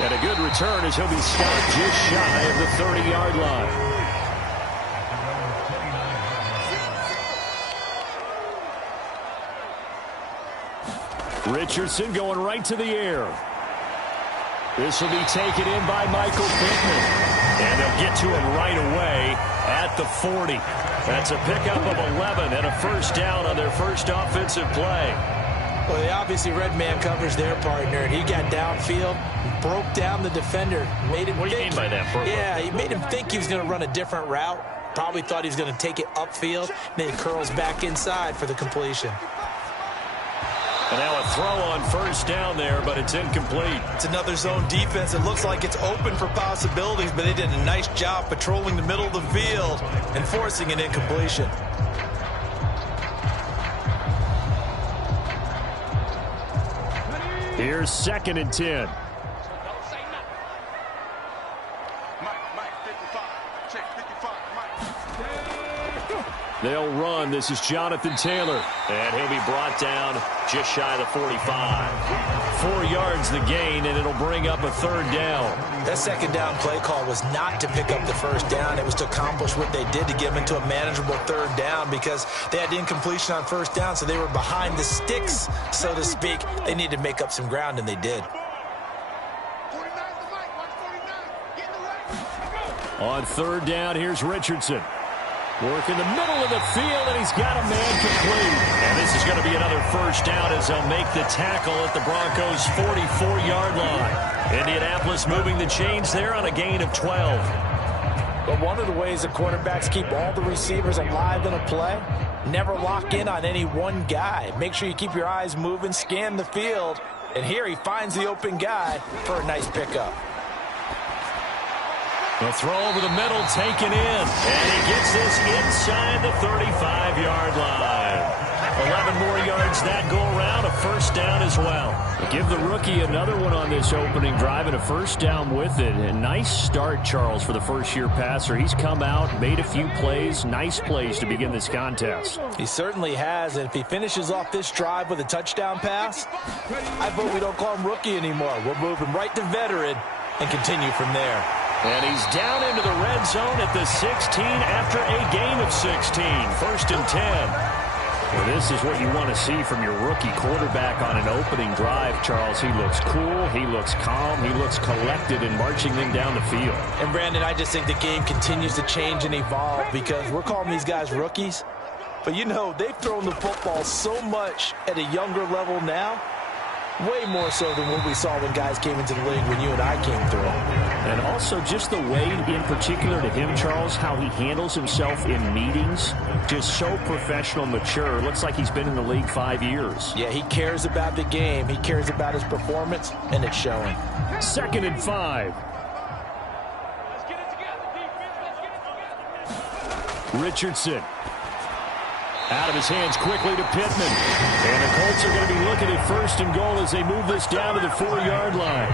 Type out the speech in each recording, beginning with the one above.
And a good return as he'll be stopped just shy of the 30-yard line. Richardson going right to the air. This will be taken in by Michael Pittman. And they'll get to him right away at the 40. That's a pickup of 11 and a first down on their first offensive play. Well, they obviously read man coverage their partner. He got downfield, broke down the defender. Made him what do you mean by that? Yeah, he made him think he was going to run a different route. Probably thought he was going to take it upfield. Then he curls back inside for the completion. And now a throw on first down there, but it's incomplete. It's another zone defense. It looks like it's open for possibilities, but they did a nice job patrolling the middle of the field and forcing an incompletion. Here's 2nd and 10. They'll run. This is Jonathan Taylor. And he'll be brought down just shy of the 45. 4 yards the gain, and it'll bring up a 3rd down. That 2nd down play call was not to pick up the 1st down. It was to accomplish what they did to get them into a manageable 3rd down because they had incompletion on 1st down, so they were behind the sticks, so to speak. They needed to make up some ground, and they did. On 3rd down, here's Richardson. Work in the middle of the field, and he's got a man complete. And this is going to be another first down as they'll make the tackle at the Broncos' 44-yard line. Indianapolis moving the chains there on a gain of 12. But one of the ways the quarterbacks keep all the receivers alive in a play, never lock in on any one guy. Make sure you keep your eyes moving, scan the field. And here he finds the open guy for a nice pickup. The throw over the middle, taken in. And he gets this inside the 35-yard line. 11 more yards that go around, a first down as well. Give the rookie another one on this opening drive and a first down with it. A nice start, Charles, for the first-year passer. He's come out, made a few plays, nice plays to begin this contest. He certainly has, and if he finishes off this drive with a touchdown pass, I vote we don't call him rookie anymore. We'll move him right to veteran and continue from there. And he's down into the red zone at the 16 after a gain of 16. 1st and 10. Well, this is what you want to see from your rookie quarterback on an opening drive, Charles. He looks cool. He looks calm. He looks collected in marching them down the field. And, Brandon, I just think the game continues to change and evolve because we're calling these guys rookies. But, you know, they've thrown the football so much at a younger level now. Way more so than what we saw when guys came into the league when you and I came through. And also just the way, in particular to him, Charles, how he handles himself in meetings. Just so professional, mature. Looks like he's been in the league 5 years. Yeah, he cares about the game. He cares about his performance, and it's showing. 2nd and 5. Richardson. Out of his hands quickly to Pittman. And the Colts are going to be looking at 1st and goal as they move this down to the 4-yard line.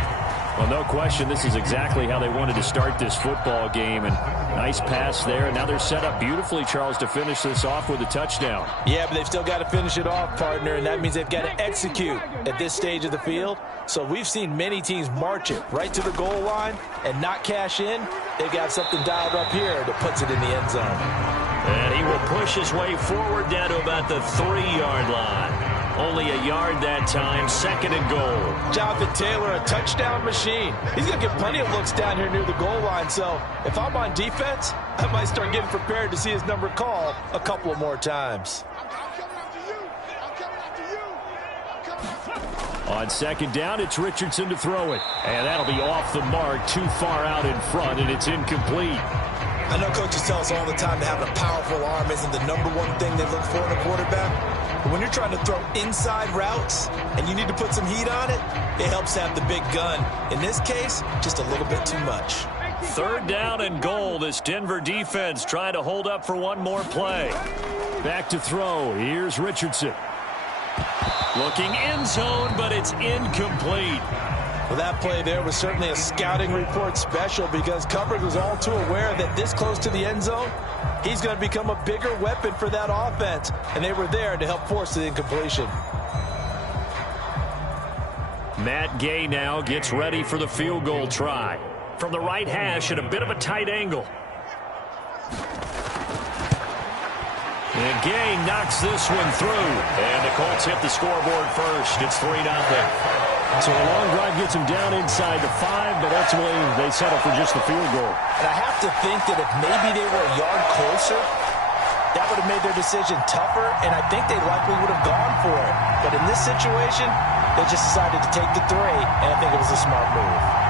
Well, no question, this is exactly how they wanted to start this football game. And nice pass there. And now they're set up beautifully, Charles, to finish this off with a touchdown. Yeah, but they've still got to finish it off, partner, and that means they've got to execute at this stage of the field. So we've seen many teams march it right to the goal line and not cash in. They've got something dialed up here that puts it in the end zone. And he will push his way forward down to about the 3-yard line. Only a yard that time, 2nd and goal. Jonathan Taylor, a touchdown machine. He's going to get plenty of looks down here near the goal line. So if I'm on defense, I might start getting prepared to see his number called a couple of more times. On 2nd down, it's Richardson to throw it. And that'll be off the mark, too far out in front, and it's incomplete. I know coaches tell us all the time that having a powerful arm isn't the number one thing they look for in a quarterback. But when you're trying to throw inside routes and you need to put some heat on it, it helps have the big gun. In this case, just a little bit too much. 3rd down and goal. This Denver defense trying to hold up for one more play. Back to throw. Here's Richardson. Looking end zone, but it's incomplete. Well, that play there was certainly a scouting report special because coverage was all too aware that this close to the end zone, he's going to become a bigger weapon for that offense, and they were there to help force the incompletion. Matt Gay now gets ready for the field goal try. From the right hash at a bit of a tight angle. And Gay knocks this one through. And the Colts hit the scoreboard first. It's 3-0. So a long drive gets them down inside the 5, but ultimately they settle for just the field goal. And I have to think that if maybe they were a yard closer, that would have made their decision tougher, and I think they likely would have gone for it. But in this situation, they just decided to take the 3, and I think it was a smart move.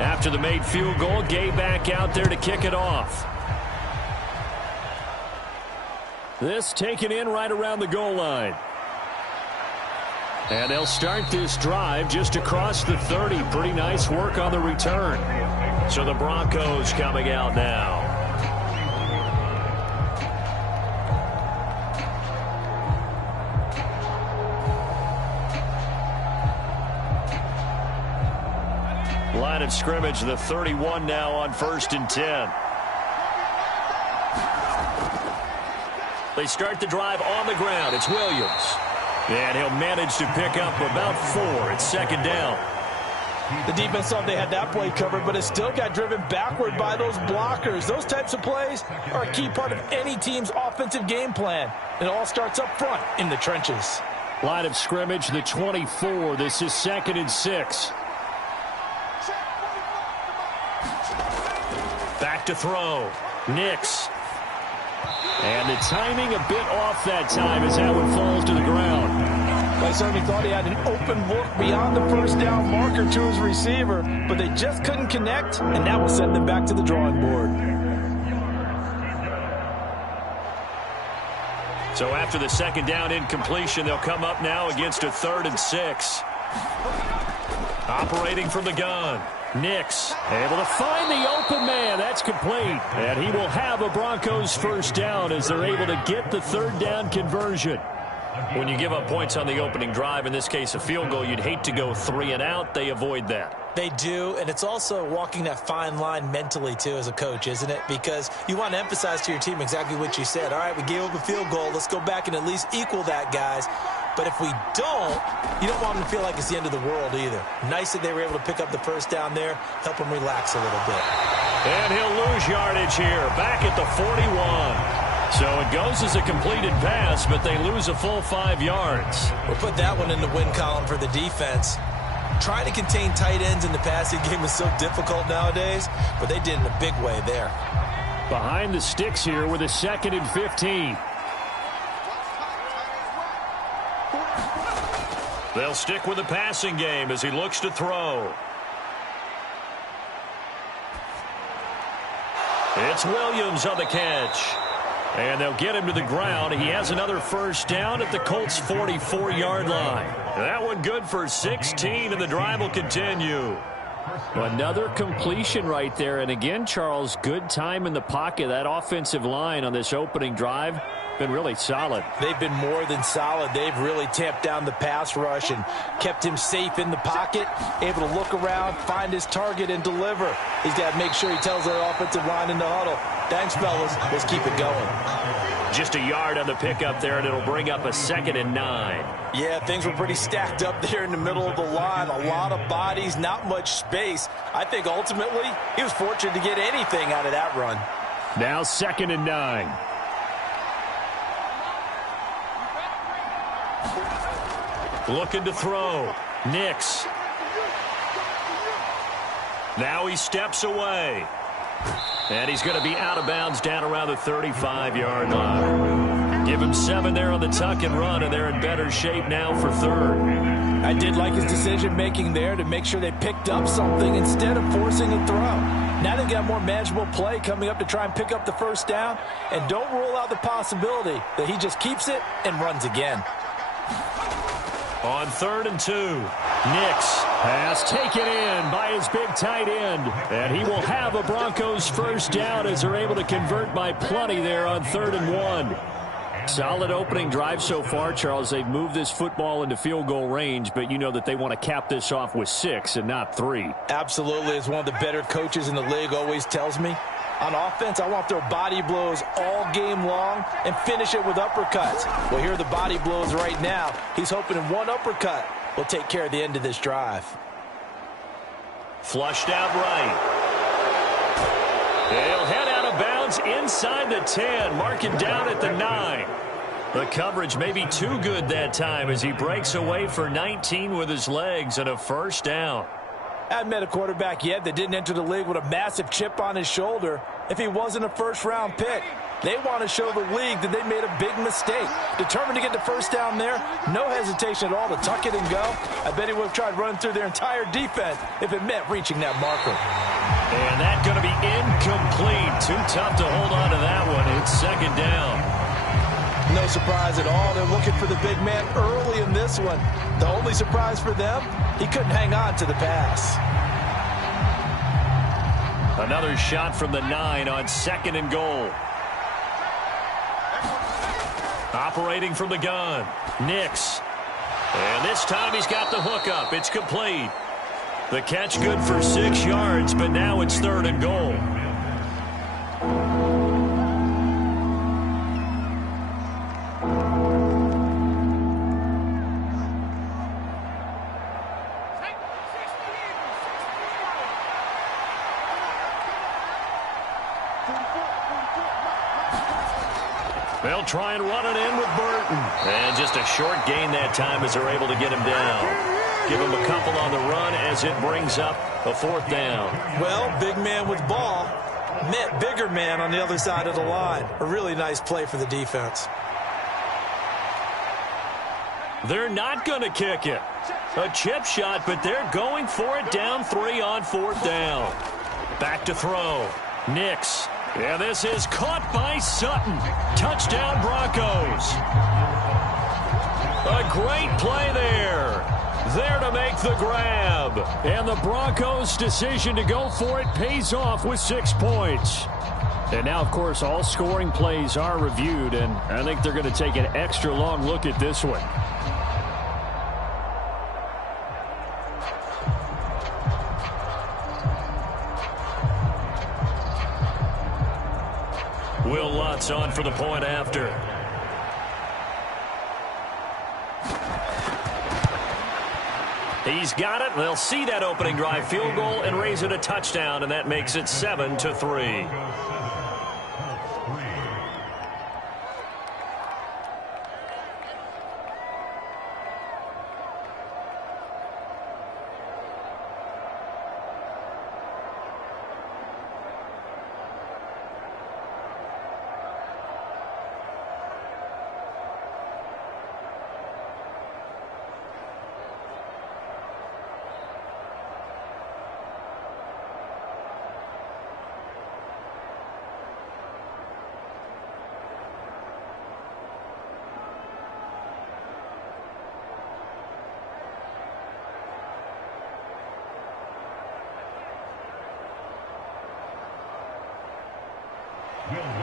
After the made field goal, Gay back out there to kick it off. This taken in right around the goal line. And they'll start this drive just across the 30. Pretty nice work on the return. So the Broncos coming out now. Line of scrimmage, the 31 now on 1st and 10. They start the drive on the ground. It's Williams. And he'll manage to pick up about 4. It's 2nd down. The defense thought they had that play covered, but it still got driven backward by those blockers. Those types of plays are a key part of any team's offensive game plan. It all starts up front in the trenches. Line of scrimmage, the 24. This is 2nd and 6. Back to throw. Nix. And the timing a bit off that time as that one falls to the ground. I certainly thought he had an open look beyond the 1st down marker to his receiver, but they just couldn't connect, and that will send them back to the drawing board. So after the 2nd down incompletion, they'll come up now against a 3rd and 6. Operating from the gun. Nix able to find the open man. That's complete. And he will have a Broncos 1st down as they're able to get the 3rd down conversion. When you give up points on the opening drive, in this case a field goal, you'd hate to go 3 and out. They avoid that. They do, and it's also walking that fine line mentally, too, as a coach, isn't it? Because you want to emphasize to your team exactly what you said. All right, we gave up a field goal. Let's go back and at least equal that, guys. But if we don't, you don't want them to feel like it's the end of the world either. Nice that they were able to pick up the 1st down there, help them relax a little bit. And he'll lose yardage here, back at the 41. So it goes as a completed pass, but they lose a full 5 yards. We'll put that one in the win column for the defense. Trying to contain tight ends in the passing game is so difficult nowadays, but they did in a big way there. Behind the sticks here with a 2nd and 15. They'll stick with the passing game as he looks to throw. It's Williams on the catch. And they'll get him to the ground. He has another 1st down at the Colts' 44-yard line. That one good for 16, and the drive will continue. Another completion right there. And again, Charles, good time in the pocket. That offensive line on this opening drive been really solid. They've been more than solid. They've really tamped down the pass rush and kept him safe in the pocket, able to look around, find his target, and deliver. He's got to make sure he tells their offensive line in the huddle, thanks, fellas. Let's keep it going. Just a yard on the pickup there, and it'll bring up a 2nd and 9. Yeah, things were pretty stacked up there in the middle of the line. A lot of bodies, not much space. I think ultimately he was fortunate to get anything out of that run. Now 2nd and 9. Looking to throw. Nix. Now he steps away. And he's going to be out of bounds down around the 35-yard line. Give him 7 there on the tuck and run, and they're in better shape now for 3rd. I did like his decision-making there to make sure they picked up something instead of forcing a throw. Now they've got more manageable play coming up to try and pick up the 1st down, and don't rule out the possibility that he just keeps it and runs again. On 3rd and 2, Nix Pass taken in by his big tight end. And he will have a Broncos first down as they're able to convert by plenty there on 3rd and 1. Solid opening drive so far, Charles. They've moved this football into field goal range, but you know that they want to cap this off with 6 and not 3. Absolutely. As one of the better coaches in the league always tells me, on offense, I want their body blows all game long and finish it with uppercuts. Well, here are the body blows right now. He's hoping in one uppercut will take care of the end of this drive. Flushed out right. He'll head out of bounds inside the 10, marking down at the 9. The coverage may be too good that time as he breaks away for 19 with his legs and a first down. I haven't met a quarterback yet that didn't enter the league with a massive chip on his shoulder if he wasn't a first-round pick. They want to show the league that they made a big mistake. Determined to get the first down there, no hesitation at all to tuck it and go. I bet he would have tried running through their entire defense if it meant reaching that marker. And that's going to be incomplete. Too tough to hold on to that one. It's 2nd down. No surprise at all. They're looking for the big man early in this one. The only surprise for them, he couldn't hang on to the pass. Another shot from the 9 on 2nd and goal. Operating from the gun, Nix. And this time he's got the hookup. It's complete. The catch good for 6 yards, but now it's 3rd and goal. They'll try and run it in with Burton. And just a short gain that time as they're able to get him down. Give him a couple on the run as it brings up a 4th down. Well, big man with ball met bigger man on the other side of the line. A really nice play for the defense. They're not going to kick it. A chip shot, but they're going for it down 3 on 4th down. Back to throw. Nix. Yeah, this is caught by Sutton. Touchdown, Broncos. A great play there. There to make the grab. And the Broncos' decision to go for it pays off with 6 points. And now, of course, all scoring plays are reviewed, and I think they're going to take an extra long look at this one. Will Lutz on for the point after. He's got it. They'll see that opening drive field goal and raise it a touchdown, and that makes it 7-3.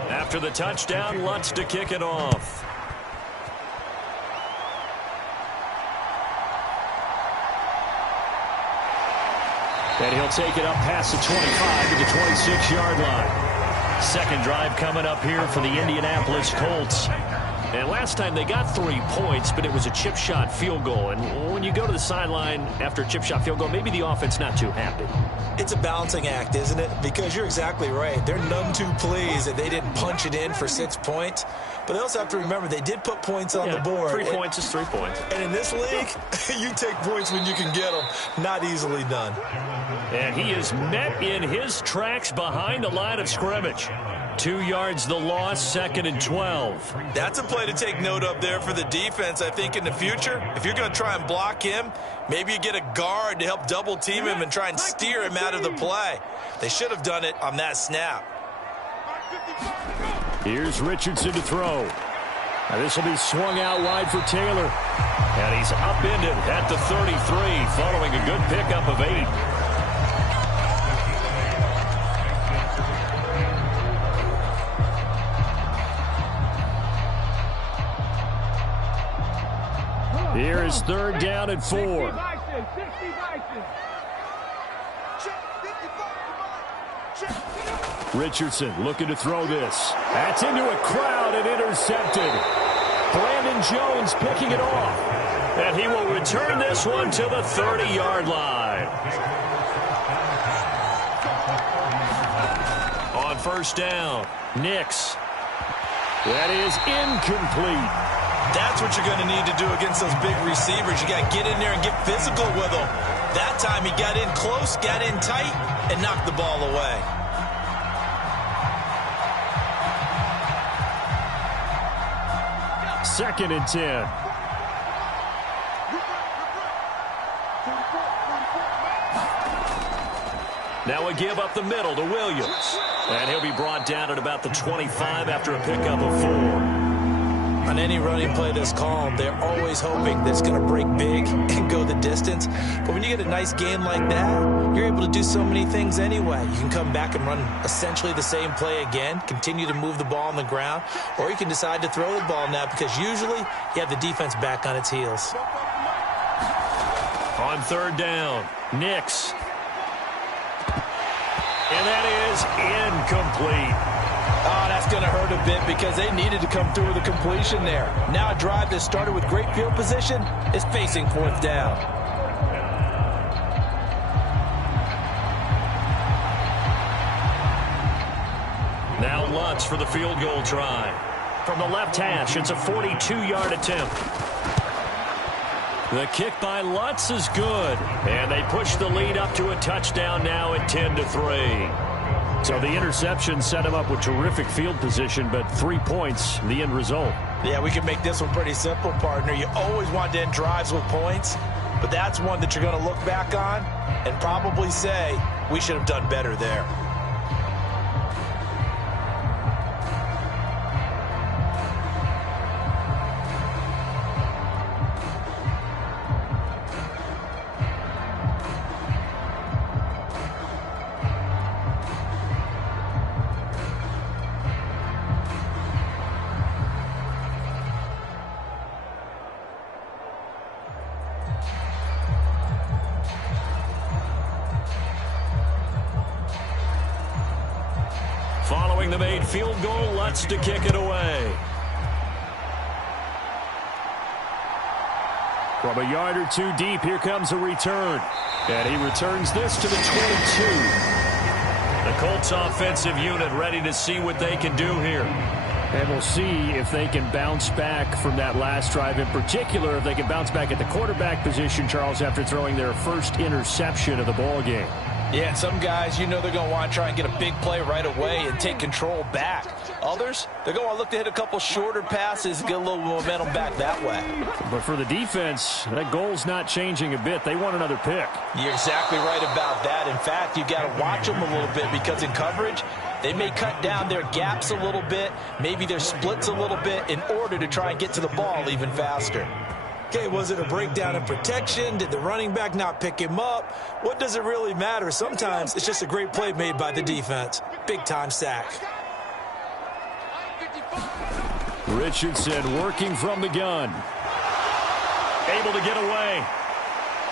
After the touchdown, Lutz to kick it off. And he'll take it up past the 25 to the 26-yard line. Second drive coming up here for the Indianapolis Colts. And last time they got 3 points, but it was a chip shot field goal. And when you go to the sideline after a chip shot field goal, maybe the offense not too happy. It's a balancing act, isn't it? Because you're exactly right. They're none too pleased that they didn't punch it in for 6 points. But they also have to remember they did put points on the board. 3 points is 3 points. And in this league, you take points when you can get them. Not easily done. And he is met in his tracks behind the line of scrimmage. 2 yards the loss, 2nd and 12. That's a play to take note of there for the defense, I think, in the future. If you're going to try and block him, maybe you get a guard to help double team him and try and steer him out of the play. They should have done it on that snap. Here's Richardson to throw. Now this will be swung out wide for Taylor. And he's upended at the 33 following a good pickup of 8. Here is 3rd down and 4. Richardson looking to throw this. That's into a crowd and intercepted. Brandon Jones picking it off. And he will return this one to the 30-yard line. On 1st down, Nix. That is incomplete. That's what you're going to need to do against those big receivers. You got to get in there and get physical with them. That time he got in close, got in tight, and knocked the ball away. Second and 10. Now we give up the middle to Williams. And he'll be brought down at about the 25 after a pickup of 4. On any running play that's called, they're always hoping that it's going to break big and go the distance. But when you get a nice game like that, you're able to do so many things anyway. You can come back and run essentially the same play again, continue to move the ball on the ground, or you can decide to throw the ball now because usually you have the defense back on its heels. On 3rd down, Nix. And that is incomplete. Oh, that's going to hurt a bit because they needed to come through with a completion there. Now a drive that started with great field position is facing 4th down. Now Lutz for the field goal try. From the left hash, it's a 42-yard attempt. The kick by Lutz is good. And they push the lead up to a touchdown now at 10-3. So the interception set him up with terrific field position, but 3 points, the end result. Yeah, we can make this one pretty simple, partner. You always want to end drives with points, but that's one that you're going to look back on and probably say, we should have done better there. Following the made field goal, Lutz to kick it away. From a yard or 2 deep, here comes a return. And he returns this to the 22. The Colts offensive unit ready to see what they can do here. And we'll see if they can bounce back from that last drive. In particular, if they can bounce back at the quarterback position, Charles, after throwing their first interception of the ball game. Yeah, some guys, you know they're going to want to try and get a big play right away and take control back. Others, they're going to look to hit a couple shorter passes and get a little momentum back that way. But for the defense, that goal's not changing a bit. They want another pick. You're exactly right about that. In fact, you've got to watch them a little bit because in coverage, they may cut down their gaps a little bit, maybe their splits a little bit in order to try and get to the ball even faster. Okay, was it a breakdown in protection? Did the running back not pick him up? What does it really matter? Sometimes it's just a great play made by the defense. Big-time sack. Richardson working from the gun. Able to get away.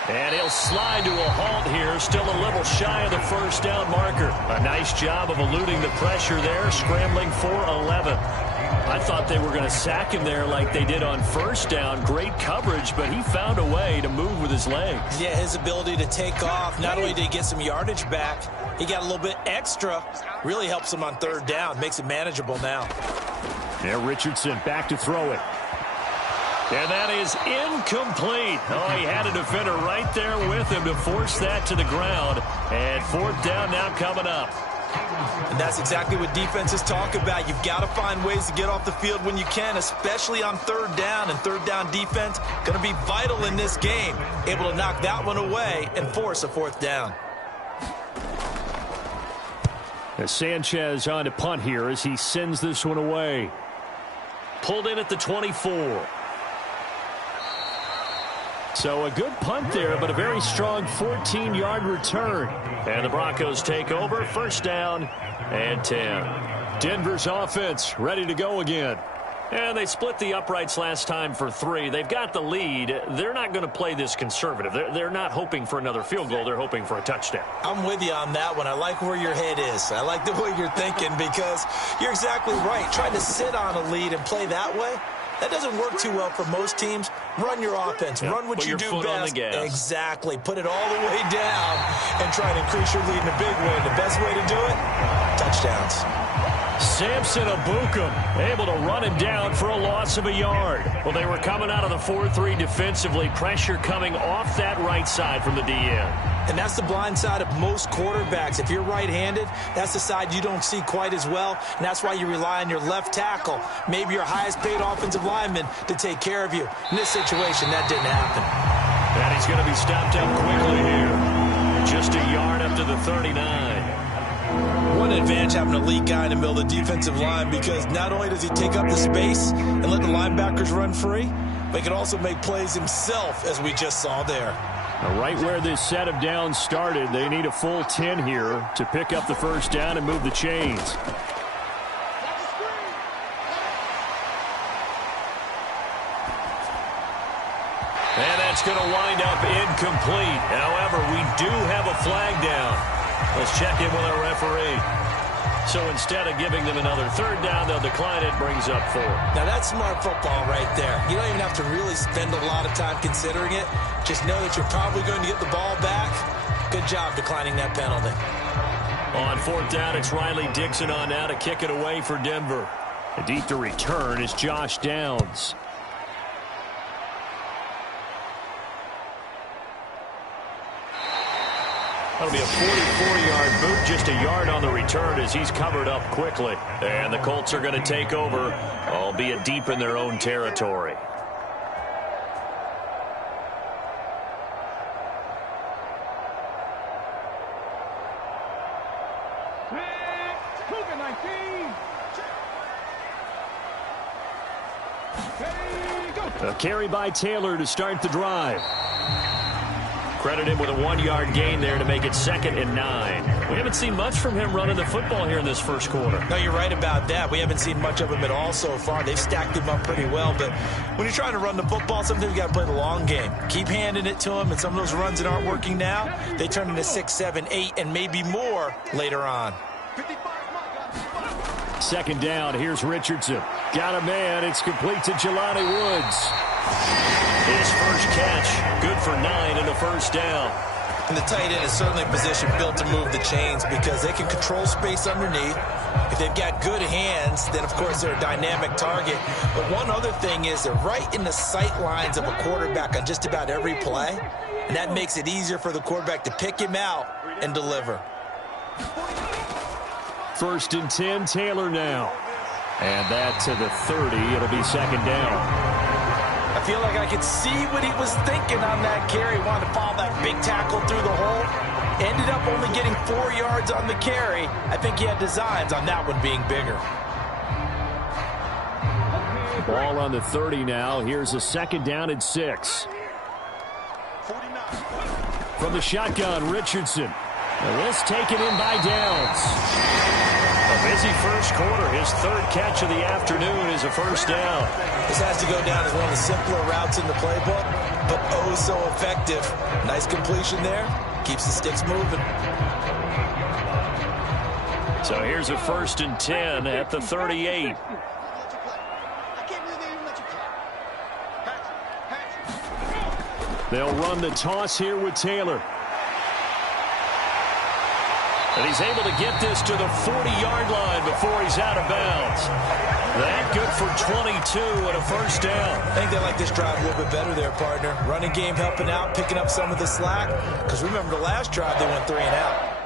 And he'll slide to a halt here, still a little shy of the 1st down marker. A nice job of eluding the pressure there, scrambling for 11. I thought they were going to sack him there like they did on 1st down. Great coverage, but he found a way to move with his legs. Yeah, his ability to take off, not only did he get some yardage back, he got a little bit extra. Really helps him on 3rd down, makes it manageable now. There, Richardson back to throw it. And that is incomplete. Oh, he had a defender right there with him to force that to the ground. And 4th down now coming up. And that's exactly what defenses talk about. You've got to find ways to get off the field when you can, especially on 3rd down. And 3rd down defense going to be vital in this game. Able to knock that one away and force a 4th down. As Sanchez on to punt here as he sends this one away. pulled in at the 24. So a good punt there, but a very strong 14-yard return. And the Broncos take over, first down and 10. Denver's offense ready to go again. And they split the uprights last time for 3. They've got the lead. They're not going to play this conservative. They're not hoping for another field goal. They're hoping for a touchdown. I'm with you on that one. I like where your head is. I like the way you're thinking because you're exactly right. Trying to sit on a lead and play that way, that doesn't work too well for most teams. Run your offense. Run what you do best. Exactly. Put it all the way down and try to increase your lead in a big way. And the best way to do it, touchdowns. Samson Abukum able to run him down for a loss of a yard. Well, they were coming out of the 4-3 defensively. Pressure coming off that right side from the DN. And that's the blind side of most quarterbacks. If you're right-handed, that's the side you don't see quite as well. And that's why you rely on your left tackle, maybe your highest-paid offensive lineman, to take care of you. In this situation, that didn't happen. And he's going to be stopped up quickly here. Just a yard up to the 39. One advantage having an elite guy in the middle of the defensive line because not only does he take up the space and let the linebackers run free, but he can also make plays himself, as we just saw there. Right where this set of downs started, they need a full 10 here to pick up the first down and move the chains. And that's going to wind up incomplete. However, we do have a flag down. Let's check in with our referee. So instead of giving them another third down, they'll decline it, brings up 4. Now that's smart football right there. You don't even have to really spend a lot of time considering it. Just know that you're probably going to get the ball back. Good job declining that penalty. On 4th down, it's Riley Dixon on now to kick it away for Denver. Deep to return is Josh Downs. That'll be a 44-yard boot, just a yard on the return as he's covered up quickly. And the Colts are going to take over, albeit deep in their own territory. A carry by Taylor to start the drive. Credit him with a 1-yard gain there to make it 2nd and 9. We haven't seen much from him running the football here in this first quarter. No, you're right about that. We haven't seen much of him at all so far. They've stacked him up pretty well, but when you're trying to run the football, sometimes you got to play the long game. Keep handing it to him, and some of those runs that aren't working now, they turn into 6, 7, 8, and maybe more later on. 2nd down, here's Richardson. Got a man, it's complete to Jelani Woods. His first catch, good for 9 and a first down. And the tight end is certainly a position built to move the chains because they can control space underneath. If they've got good hands, then of course they're a dynamic target. But one other thing is they're right in the sight lines of a quarterback on just about every play. And that makes it easier for the quarterback to pick him out and deliver. 1st and 10, Taylor now. And that to the 30. It'll be 2nd down. I feel like I could see what he was thinking on that carry. He wanted to follow that big tackle through the hole. Ended up only getting 4 yards on the carry. I think he had designs on that one being bigger. Ball on the 30 now. Here's a 2nd down and 6. From the shotgun, Richardson. And this taken in by Downs. A busy first quarter. His 3rd catch of the afternoon is a first down. This has to go down as one of the simpler routes in the playbook, but oh so effective. Nice completion there. Keeps the sticks moving. So here's a 1st and 10 at the 38. They'll run the toss here with Taylor. And he's able to get this to the 40-yard line before he's out of bounds. That good for 22 and a first down. I think they like this drive a little bit better there, partner. Running game helping out, picking up some of the slack. Because remember the last drive, they went 3 and out.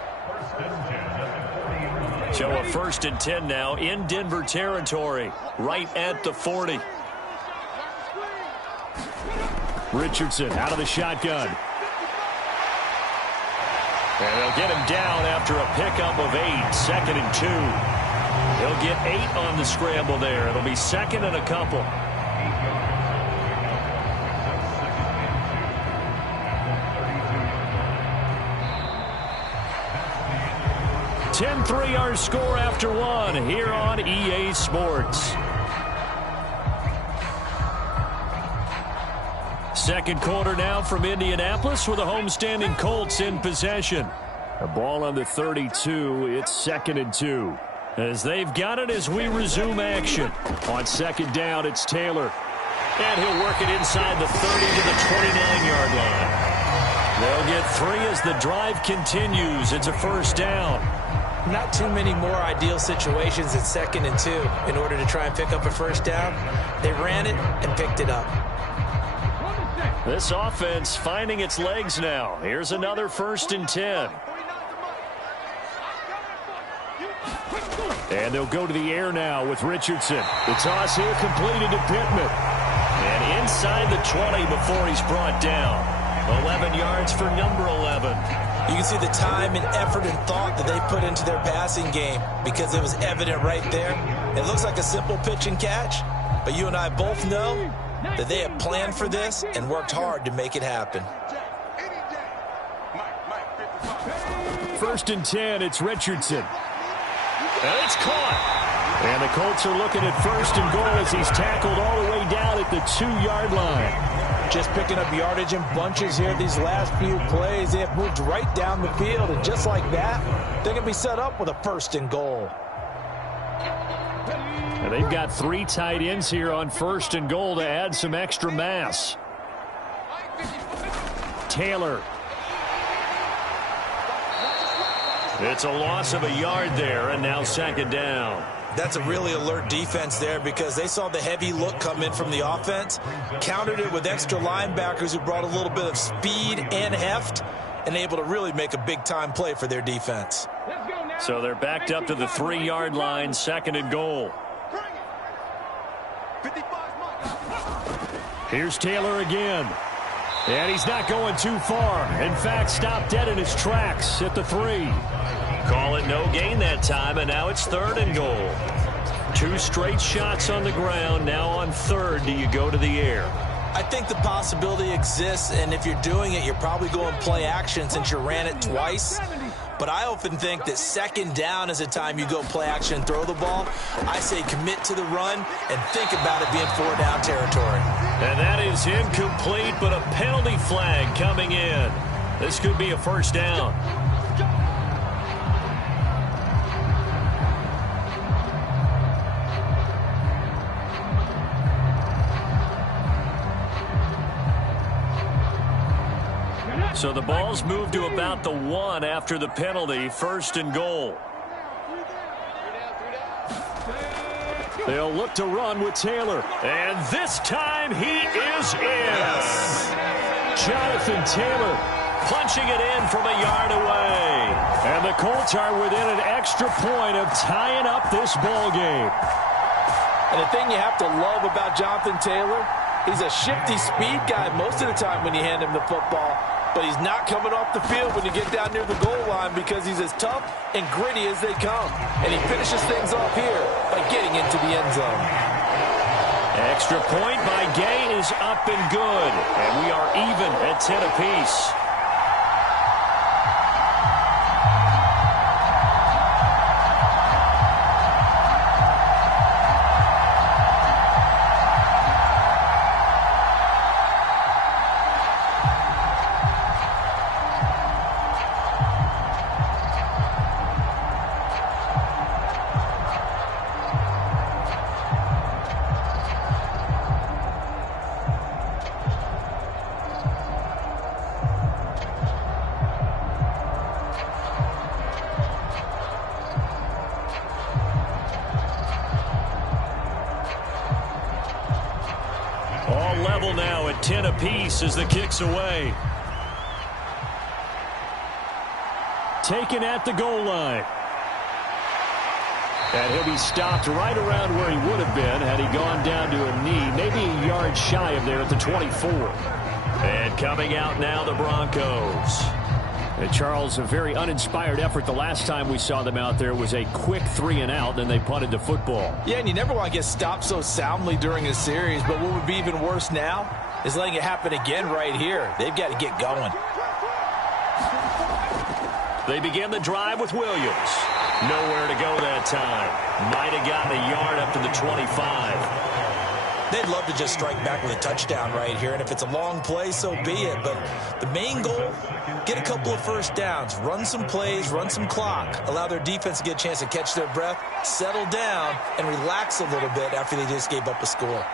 So a 1st and 10 now in Denver territory, right at the 40. Richardson out of the shotgun. And they'll get him down after a pickup of 8, 2nd and 2. He'll get 8 on the scramble there. It'll be second and a couple. 10-3 our score after one here on EA Sports. Second quarter now from Indianapolis with the homestanding Colts in possession. A ball on the 32. It's 2nd and 2. As they've got it as we resume action. On second down, it's Taylor. And he'll work it inside the 30 to the 29-yard line. They'll get 3 as the drive continues. It's a first down. Not too many more ideal situations at 2nd and 2 in order to try and pick up a first down. They ran it and picked it up. This offense finding its legs now. Here's another 1st and 10. And they'll go to the air now with Richardson. The toss here completed to Pittman. And inside the 20 before he's brought down. 11 yards for number 11. You can see the time and effort and thought that they put into their passing game because it was evident right there. It looks like a simple pitch and catch, but you and I both know that they have planned for this and worked hard to make it happen. 1st and 10, it's Richardson. And it's caught. And the Colts are looking at 1st and goal as he's tackled all the way down at the 2-yard line. Just picking up yardage in bunches here these last few plays. They have moved right down the field, and just like that, they're going to be set up with a 1st and goal. And they've got 3 tight ends here on 1st and goal to add some extra mass. Taylor. It's a loss of a yard there, and now 2nd down. That's a really alert defense there because they saw the heavy look come in from the offense, countered it with extra linebackers who brought a little bit of speed and heft, and able to really make a big-time play for their defense. So they're backed up to the 3-yard line, 2nd and goal. Here's Taylor again. And he's not going too far. In fact, stopped dead in his tracks at the 3. Call it no gain that time, and now it's 3rd and goal. 2 straight shots on the ground. Now on 3rd, do you go to the air? I think the possibility exists, and if you're doing it, you're probably going play action since you ran it twice. But I often think that 2nd down is a time you go play action and throw the ball. I say commit to the run and think about it being 4-down territory. And that is incomplete, but a penalty flag coming in. This could be a 1st down. So the ball's moved to about the 1 after the penalty. 1st and goal. They'll look to run with Taylor. And this time he is in. Yes. Jonathan Taylor punching it in from a yard away. And the Colts are within an extra point of tying up this ball game. And the thing you have to love about Jonathan Taylor, he's a shifty speed guy most of the time when you hand him the football. But he's not coming off the field when you get down near the goal line because he's as tough and gritty as they come. And he finishes things off here by getting into the end zone. Extra point by Gay is up and good. And we are even at 10 apiece. All level now at 10 apiece as the kick's away. Taken at the goal line. And he'll be stopped right around where he would have been had he gone down to a knee, maybe a yard shy of there at the 24. And coming out now, the Broncos. And Charles, a very uninspired effort. The last time we saw them out there was a quick 3-and-out, then they punted the football. Yeah, and you never want to get stopped so soundly during a series, but what would be even worse now is letting it happen again right here. They've got to get going. They begin the drive with Williams. Nowhere to go that time. Might have gotten a yard up to the 25. They'd love to just strike back with a touchdown right here, and if it's a long play, so be it. But the main goal, get a couple of first downs, run some plays, run some clock, allow their defense to get a chance to catch their breath, settle down, and relax a little bit after they just gave up a score.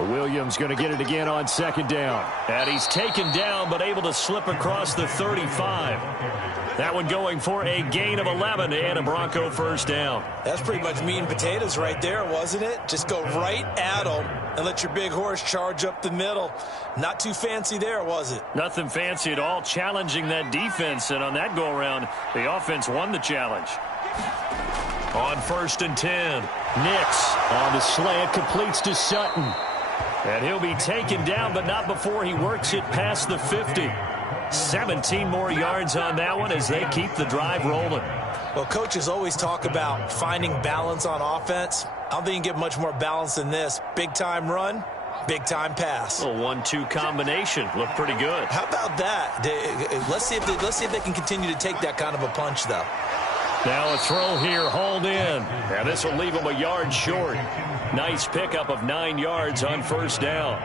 Williams going to get it again on second down. And he's taken down, but able to slip across the 35. That one going for a gain of 11 and a Bronco first down. That's pretty much meat and potatoes right there, wasn't it? Just go right at them and let your big horse charge up the middle. Not too fancy there, was it? Nothing fancy at all, challenging that defense. And on that go-around, the offense won the challenge. On 1st and 10, Nix on the slant, completes to Sutton. And he'll be taken down, but not before he works it past the 50. 17 more yards on that one as they keep the drive rolling. Well, coaches always talk about finding balance on offense. I don't think you can get much more balance than this. Big-time run, big-time pass. A 1-2 combination. Looked pretty good. How about that? Let's see if they can continue to take that kind of a punch, though. Now a throw here, hauled in. And this will leave him a yard short. Nice pickup of 9 yards on first down.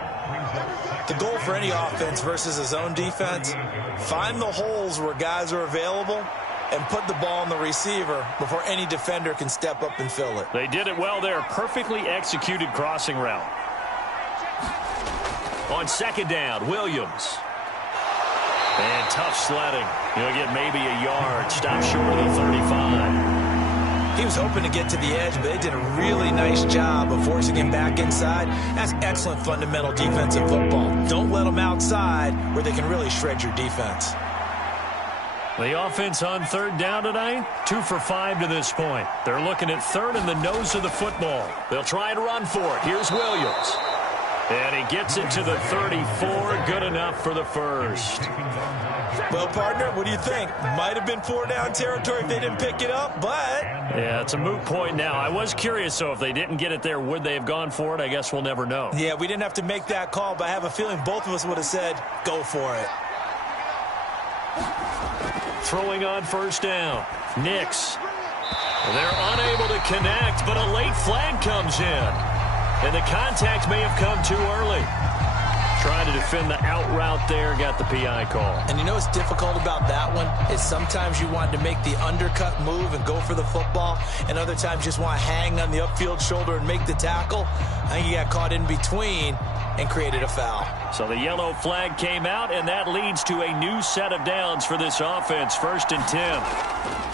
The goal for any offense versus a zone defense, find the holes where guys are available and put the ball on the receiver before any defender can step up and fill it. They did it well there. Perfectly executed crossing route. On second down, Williams. And tough sledding. He'll get maybe a yard. Stop short of the 35. He was hoping to get to the edge, but they did a really nice job of forcing him back inside. That's excellent fundamental defensive football. Don't let them outside where they can really shred your defense. The offense on third down tonight, 2 for 5 to this point. They're looking at third in the nose of the football. They'll try and run for it. Here's Williams. And he gets it to the 34. Good enough for the first. Well, partner, what do you think? Might have been 4-down territory if they didn't pick it up, but... Yeah, it's a moot point now. I was curious, so if they didn't get it there, would they have gone for it? I guess we'll never know. Yeah, we didn't have to make that call, but I have a feeling both of us would have said, go for it. Throwing on first down. Nix. They're unable to connect, but a late flag comes in. And the contact may have come too early. Trying to defend the out route there, got the PI call. And you know what's difficult about that one is sometimes you want to make the undercut move and go for the football, and other times you just want to hang on the upfield shoulder and make the tackle. I think he got caught in between and created a foul. So the yellow flag came out, and that leads to a new set of downs for this offense. 1st and 10.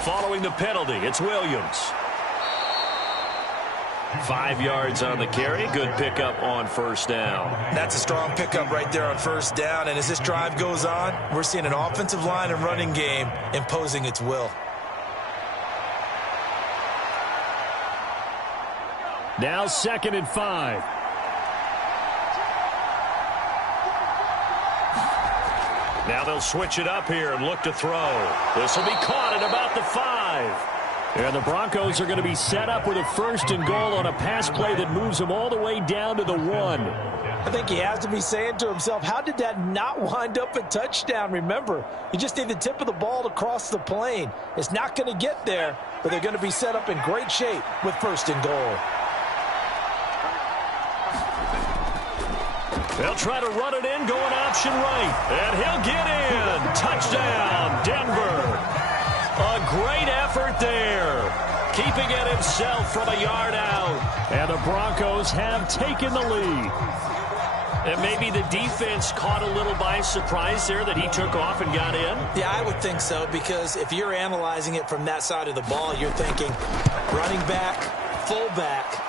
Following the penalty, it's Williams. 5 yards on the carry. Good pickup on first down. That's a strong pickup right there on first down. And as this drive goes on, we're seeing an offensive line and running game imposing its will. Now 2nd and 5. Now they'll switch it up here and look to throw. This will be caught at about the 5. And the Broncos are going to be set up with a 1st and goal on a pass play that moves them all the way down to the 1. I think he has to be saying to himself, how did that not wind up a touchdown? Remember, you just need the tip of the ball to cross the plane. It's not going to get there, but they're going to be set up in great shape with 1st and goal. They'll try to run it in, going option right. And he'll get in. Touchdown, Denver. A great effort there. Keeping it himself from a yard out. And the Broncos have taken the lead. And maybe the defense caught a little by surprise there that he took off and got in. Yeah, I would think so, because if you're analyzing it from that side of the ball, you're thinking running back, fullback.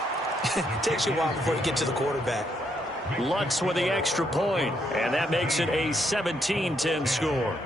It takes you a while before you get to the quarterback. Lutz with the extra point, and that makes it a 17-10 score.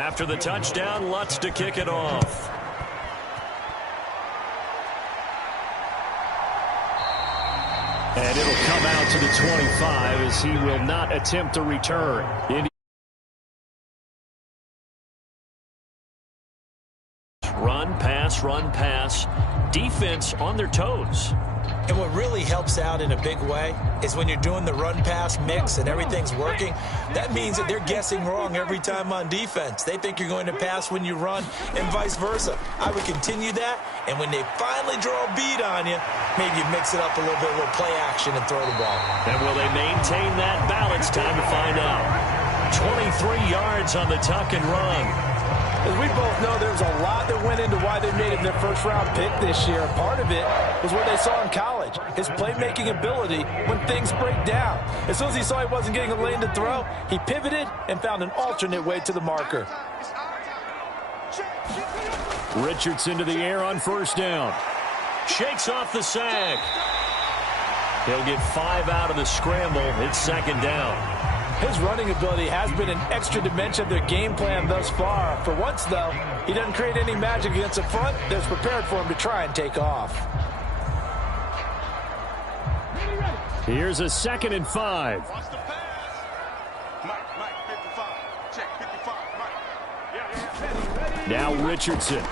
After the touchdown, Lutz to kick it off. And it'll come out to the 25 as he will not attempt to return. Run, pass. Defense on their toes. And what really helps out in a big way is when you're doing the run-pass mix and everything's working, that means that they're guessing wrong every time on defense. They think you're going to pass when you run and vice versa. I would continue that, and when they finally draw a bead on you, maybe you mix it up a little bit, a little play action and throw the ball. And will they maintain that balance? Time to find out. 23 yards on the tuck and run. As we both know, there's a lot that went into why they made him their first-round pick this year. Part of it was what they saw in college, his playmaking ability when things break down. As soon as he saw he wasn't getting a lane to throw, he pivoted and found an alternate way to the marker. Richardson to the air on first down. Shakes off the sack. He'll get 5 out of the scramble. It's second down. His running ability has been an extra dimension of their game plan thus far. For once, though, he doesn't create any magic against the front that's prepared for him to try and take off. Here's a 2nd and 5. Now Richardson.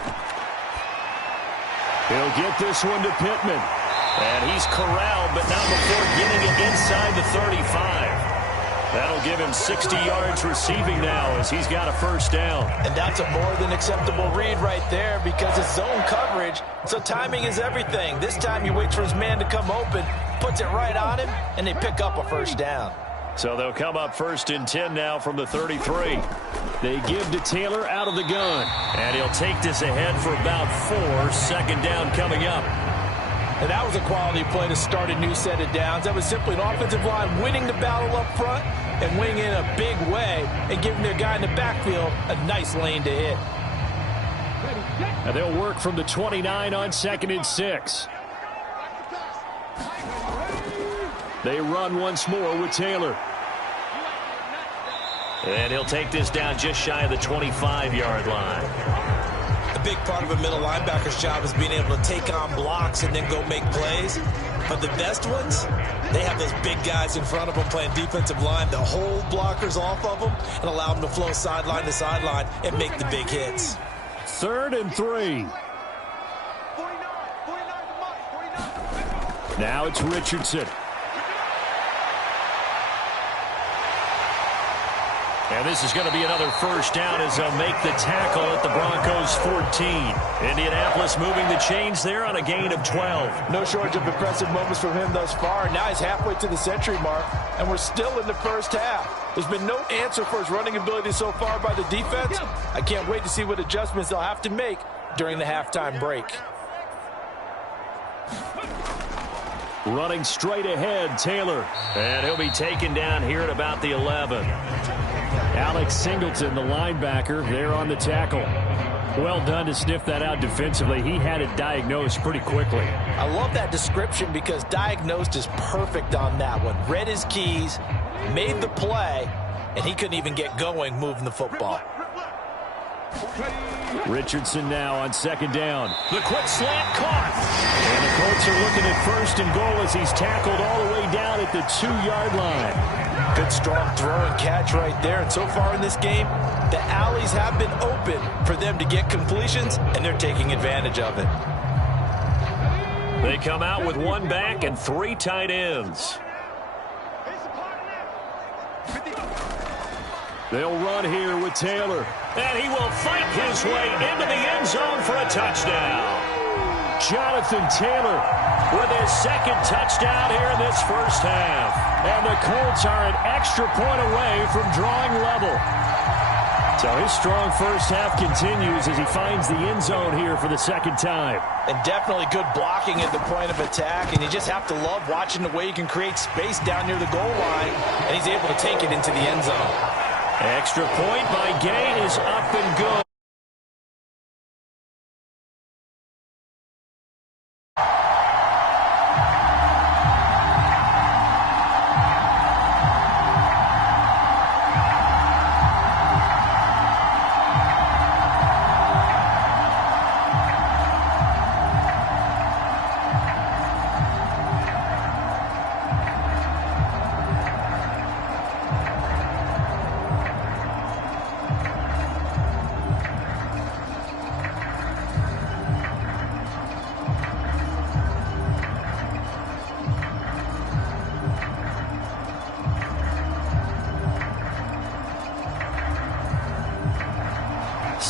He'll get this one to Pittman. And he's corralled, but not before getting it inside the 35. That'll give him 60 yards receiving now as he's got a first down. And that's a more than acceptable read right there because it's zone coverage, so timing is everything. This time he waits for his man to come open, puts it right on him, and they pick up a first down. So they'll come up 1st and 10 now from the 33. They give to Taylor out of the gun. And he'll take this ahead for about 4. Second down coming up. And that was a quality play to start a new set of downs. That was simply an offensive line winning the battle up front and winning in a big way and giving their guy in the backfield a nice lane to hit. And they'll work from the 29 on 2nd and 6. They run once more with Taylor. And he'll take this down just shy of the 25-yard line. A big part of a middle linebacker's job is being able to take on blocks and then go make plays. But the best ones, they have those big guys in front of them playing defensive line that hold blockers off of them and allow them to flow sideline to sideline and make the big hits. 3rd and 3. Now it's Richardson. And this is going to be another first down as they'll make the tackle at the Broncos 14. Indianapolis moving the chains there on a gain of 12. No shortage of impressive moments from him thus far. Now he's halfway to the century mark, and we're still in the first half. There's been no answer for his running ability so far by the defense. I can't wait to see what adjustments they'll have to make during the halftime break. Running straight ahead, Taylor. And he'll be taken down here at about the 11. Alex Singleton, the linebacker, there on the tackle. Well done to sniff that out defensively. He had it diagnosed pretty quickly. I love that description because diagnosed is perfect on that one. Read his keys, made the play, and he couldn't even get going moving the football. Richardson now on 2nd down. The quick slant caught. And the Colts are looking at 1st and goal as he's tackled all the way down at the 2-yard line. Good strong throw and catch right there. And so far in this game, the alleys have been open for them to get completions, and they're taking advantage of it. They come out with 1 back and 3 tight ends. They'll run here with Taylor. And he will fight his way into the end zone for a touchdown. Jonathan Taylor with his 2nd touchdown here in this first half. And the Colts are an extra point away from drawing level. So his strong first half continues as he finds the end zone here for the 2nd time. And definitely good blocking at the point of attack. And you just have to love watching the way he can create space down near the goal line. And he's able to take it into the end zone. Extra point by Gay is up and good.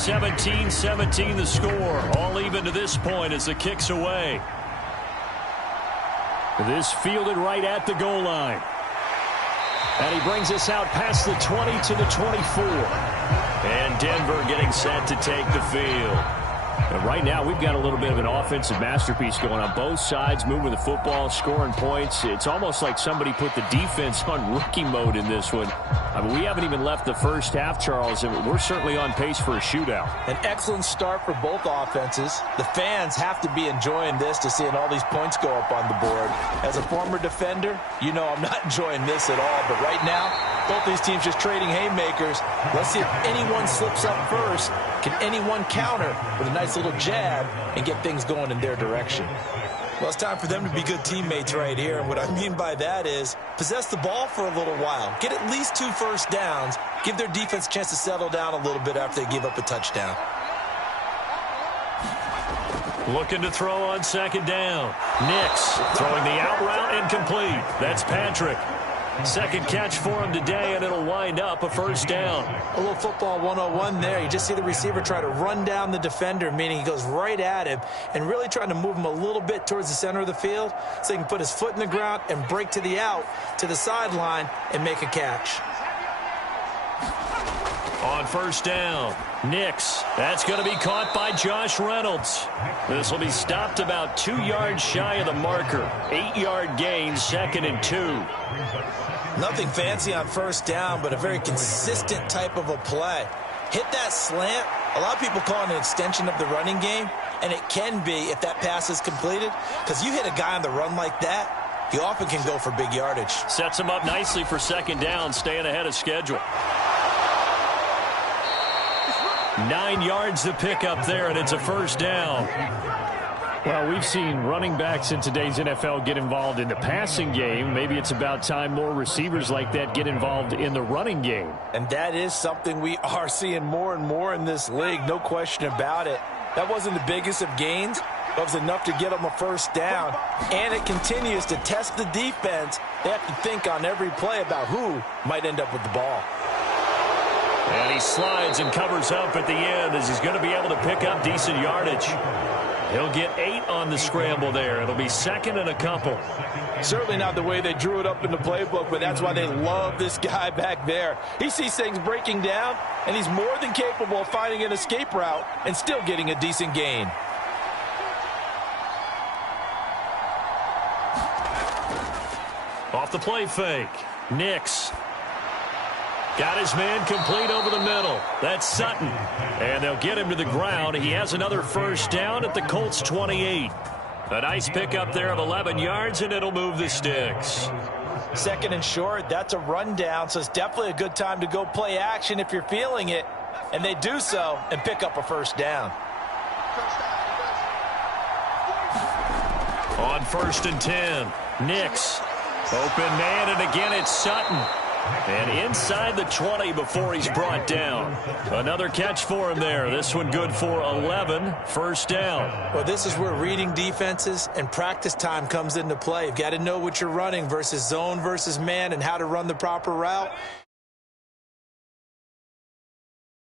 17-17 the score. All even to this point as the kick's away. This fielded right at the goal line. And he brings us out past the 20 to the 24. And Denver getting set to take the field. And right now, we've got a little bit of an offensive masterpiece going on both sides, moving the football, scoring points. It's almost like somebody put the defense on rookie mode in this one. I mean, we haven't even left the first half, Charles, and we're certainly on pace for a shootout. An excellent start for both offenses. The fans have to be enjoying this to seeing all these points go up on the board. As a former defender, you know I'm not enjoying this at all. But right now, both these teams just trading haymakers. Let's see if anyone slips up first. Can anyone counter with a nice little jab and get things going in their direction? Well, it's time for them to be good teammates right here. And what I mean by that is possess the ball for a little while. Get at least 2 first downs. Give their defense a chance to settle down a little bit after they give up a touchdown. Looking to throw on second down. Nix throwing the out route incomplete. That's Patrick. Second catch for him today, and it'll wind up a first down. A little football 101 there. You just see the receiver try to run down the defender, meaning he goes right at him and really trying to move him a little bit towards the center of the field so he can put his foot in the ground and break to the out, to the sideline, and make a catch. On first down, Nix. That's going to be caught by Josh Reynolds. This will be stopped about 2 yards shy of the marker. 8-yard gain, 2nd and 2. Nothing fancy on first down, but a very consistent type of a play. Hit that slant. A lot of people call it an extension of the running game, and it can be if that pass is completed, because you hit a guy on the run like that, he often can go for big yardage. Sets him up nicely for second down, staying ahead of schedule. 9 yards to pick up there, and it's a first down. Well, we've seen running backs in today's NFL get involved in the passing game. Maybe it's about time more receivers like that get involved in the running game. And that is something we are seeing more and more in this league, no question about it. That wasn't the biggest of gains, but it was enough to get them a first down. And it continues to test the defense. They have to think on every play about who might end up with the ball. And he slides and covers up at the end as he's going to be able to pick up decent yardage. He'll get 8 on the scramble there. It'll be 2nd and a couple. Certainly not the way they drew it up in the playbook, but that's why they love this guy back there. He sees things breaking down, and he's more than capable of finding an escape route and still getting a decent gain. Off the play fake. Nix. Got his man complete over the middle. That's Sutton. And they'll get him to the ground. He has another first down at the Colts 28. A nice pickup there of 11 yards, and it'll move the sticks. 2nd and short, that's a rundown, so it's definitely a good time to go play action if you're feeling it. And they do so and pick up a first down. On 1st and 10, Nix. Open man, and again it's Sutton. And inside the 20 before he's brought down. Another catch for him there. This one good for 11. First down. Well, this is where reading defenses and practice time comes into play. You've got to know what you're running versus zone versus man and how to run the proper route.